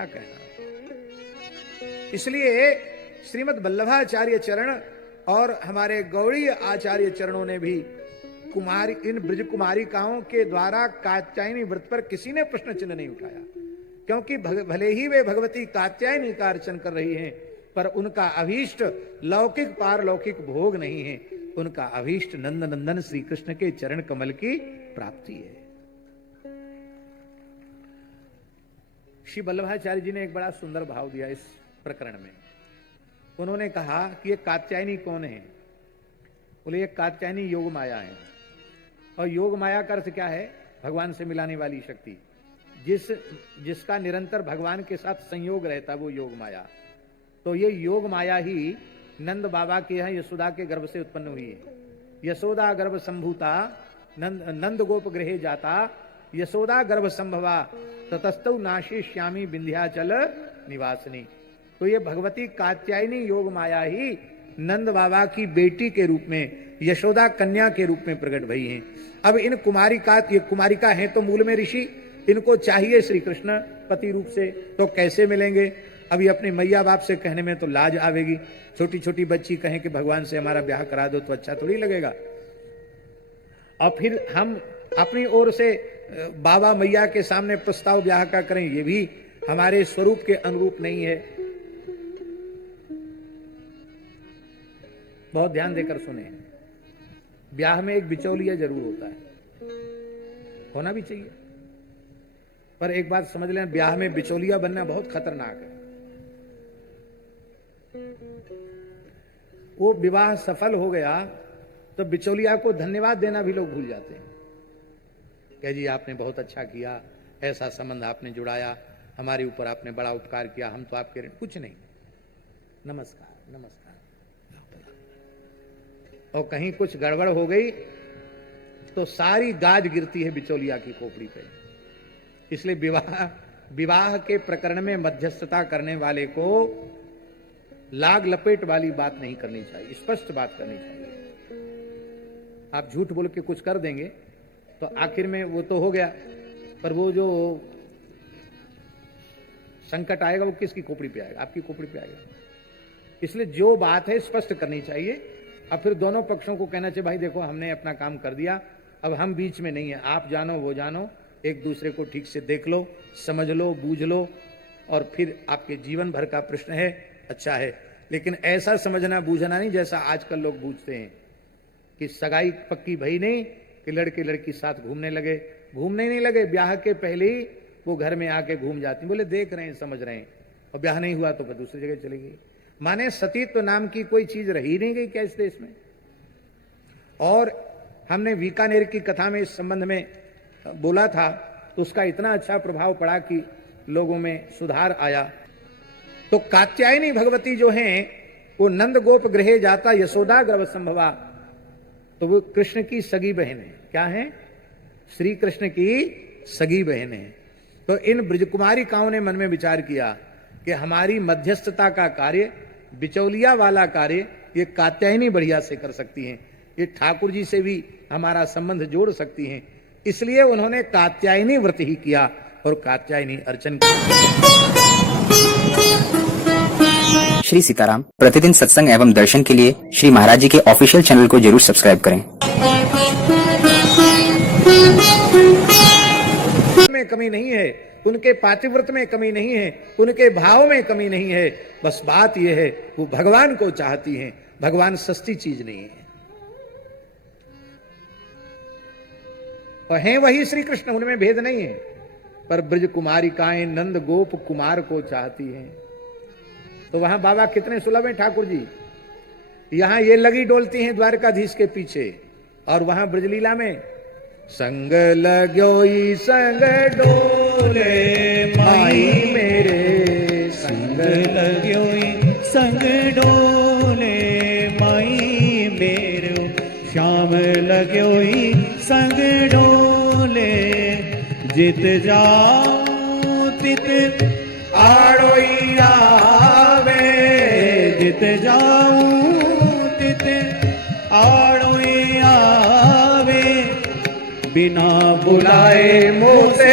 क्या कहना। इसलिए श्रीमद् वल्लभाचार्य चरण और हमारे गौड़ीय आचार्य चरणों ने भी कुमारी इन ब्रज कुमारिकाओं के द्वारा कात्यायनी व्रत पर किसी ने प्रश्न चिन्ह नहीं उठाया, क्योंकि भले ही वे भगवती कात्यायनी का अर्चन कर रही हैं, पर उनका अभीष्ट लौकिक पारलौकिक भोग नहीं है, उनका अभीष्ट नंद नंदन श्री कृष्ण के चरण कमल की प्राप्ति है। श्री वल्लभाचार्य जी ने एक बड़ा सुंदर भाव दिया इस प्रकरण में। उन्होंने कहा कि ये कात्यायनी कौन है? बोले ये कात्यायनी योग माया है। और योग माया का अर्थ क्या है? भगवान से मिलाने वाली शक्ति, जिसका निरंतर भगवान के साथ संयोग रहता, वो योग माया। तो ये योग माया ही नंद बाबा के यहाँ यशोदा के गर्भ से उत्पन्न हुई है। यशोदा गर्भ संभूता नंद गोप गृहे जाता, यशोदा गर्भ संभवा ततस्तौ नाशी श्यामी विंध्याचल निवासिनी। तो ये भगवती कात्यायनी योग माया ही नंद बाबा की बेटी के रूप में, यशोदा कन्या के रूप में प्रकट भई हैं। अब इन ये कुमारिका हैं तो मूल में ऋषि, इनको चाहिए श्री कृष्ण पति रूप से, तो कैसे मिलेंगे? अभी अपने मैया बाप से कहने में तो लाज आवेगी। छोटी छोटी बच्ची कहें कि भगवान से हमारा ब्याह करा दो तो अच्छा थोड़ी लगेगा। और फिर हम अपनी ओर से बाबा मैया के सामने प्रस्ताव ब्याह का करें, ये भी हमारे स्वरूप के अनुरूप नहीं है। बहुत ध्यान देकर सुने, ब्याह में एक बिचौलिया जरूर होता है, होना भी चाहिए, पर एक बात समझ लें, ब्याह में बिचौलिया बनना बहुत खतरनाक है। वो विवाह सफल हो गया तो बिचौलिया को धन्यवाद देना भी लोग भूल जाते हैं। कह जी आपने बहुत अच्छा किया, ऐसा संबंध आपने जुड़ाया, हमारे ऊपर आपने बड़ा उपकार किया, हम तो आपके कुछ नहीं, नमस्कार नमस्कार। और कहीं कुछ गड़बड़ हो गई तो सारी गाज गिरती है बिचौलिया की खोपड़ी पे। इसलिए विवाह के प्रकरण में मध्यस्थता करने वाले को लाग लपेट वाली बात नहीं करनी चाहिए, स्पष्ट बात करनी चाहिए। आप झूठ बोल के कुछ कर देंगे तो आखिर में वो तो हो गया, पर वो जो संकट आएगा वो किसकी खोपड़ी पे आएगा? आपकी खोपड़ी पे आएगा। इसलिए जो बात है स्पष्ट करनी चाहिए। अब फिर दोनों पक्षों को कहना चाहिए भाई देखो हमने अपना काम कर दिया, अब हम बीच में नहीं है, आप जानो वो जानो, एक दूसरे को ठीक से देख लो, समझ लो, बूझ लो, और फिर आपके जीवन भर का प्रश्न है, अच्छा है। लेकिन ऐसा समझना बूझना नहीं जैसा आजकल लोग बूझते हैं कि सगाई पक्की भई नहीं कि लड़के लड़की साथ घूमने लगे। घूमने नहीं लगे, ब्याह के पहले ही वो घर में आके घूम जाती, बोले देख रहे हैं समझ रहे हैं, और ब्याह नहीं हुआ तो फिर दूसरी जगह चली गई। माने सतीत्व नाम की कोई चीज रही नहीं गई क्या इस देश में? और हमने बीकानेर की कथा में इस संबंध में बोला था तो उसका इतना अच्छा प्रभाव पड़ा कि लोगों में सुधार आया। तो कात्यायनी भगवती जो हैं वो नंद गोप गृहे जाता यशोदा गर्भ संभवा, तो वो कृष्ण की सगी बहन है। क्या है? श्री कृष्ण की सगी बहन है। तो इन ब्रजकुमारिकाओं ने मन में विचार किया कि हमारी मध्यस्थता का कार्य, बिचौलिया वाला कार्य, ये कात्यायनी बढ़िया से कर सकती हैं, ये ठाकुर जी से भी हमारा संबंध जोड़ सकती हैं। इसलिए उन्होंने कात्यायनी व्रत ही किया और कात्यायनी अर्चन किया। श्री सीताराम प्रतिदिन सत्संग एवं दर्शन के लिए श्री महाराज जी के ऑफिशियल चैनल को जरूर सब्सक्राइब करें। में कमी नहीं है, उनके पातिव्रत में कमी नहीं है, उनके भाव में कमी नहीं है, बस बात यह है वो भगवान को चाहती हैं। भगवान सस्ती चीज नहीं है, और हैं वही श्री कृष्ण, उनमें भेद नहीं है, पर ब्रज कुमारिकाएं नंद गोप कुमार को चाहती हैं। तो वहां बाबा कितने सुलभ हैं ठाकुर जी। यहां ये लगी डोलती हैं द्वारकाधीश के पीछे, और वहां ब्रजलीला में संग लगोई संग डोले माई मेरे, संग लगोई संग डोले माई मेरे, श्याम लगोई संग डोले, जित जाऊं तित आड़ोई आवे, जित जाऊं तित आड़ोई आवे, बिना बुलाए मोसे